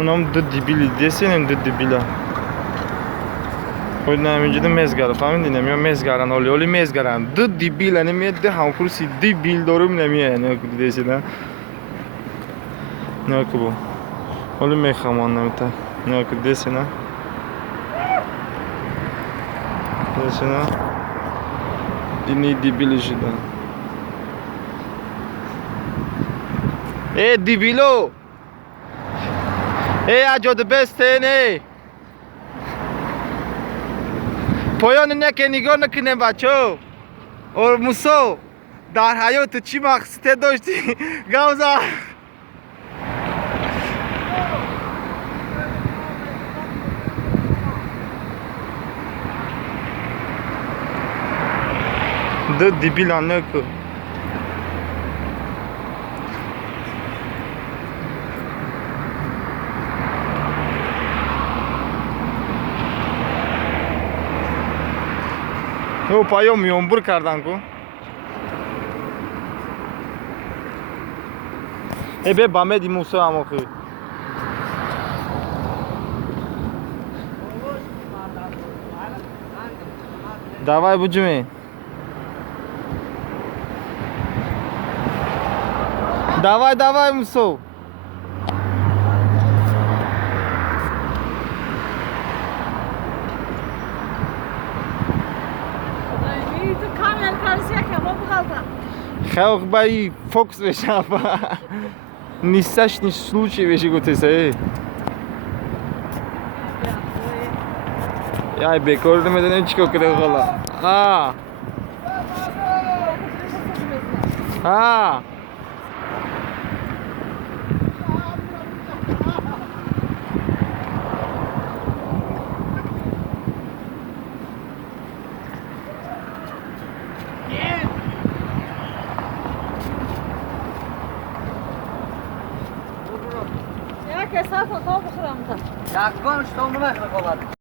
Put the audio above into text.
اونم دو دیبیلی دیسینم دو دیبیلا خود نمیجده مزگار فهمیدی نمیام مزگارن اولی مزگارن دو دیبیل نمیاد ده هم پرسی دیبیل دارم نمیاد نه کدی دیسینا نه کبو اولی میخوام نمیتا نه کدی دیسینا دیسینا اینی دیبیلی شده دیبیلو اجاد بسته نه پایان نکه نگاه نکنه بچه اور موسو در حیات چی مقصد داشتی گوزا دو دیبیلان نکو او پایو میونبر کردن کو به بامدی موسی اماخی давай بجوین давай موسی خلق بایی فوکس بشه نیستش نیست случай بشه گوته سه یای بکار نمیدونم چیکار کنه خلا که صاف و خواب بخورم تا یک گانش تا اونو میخواد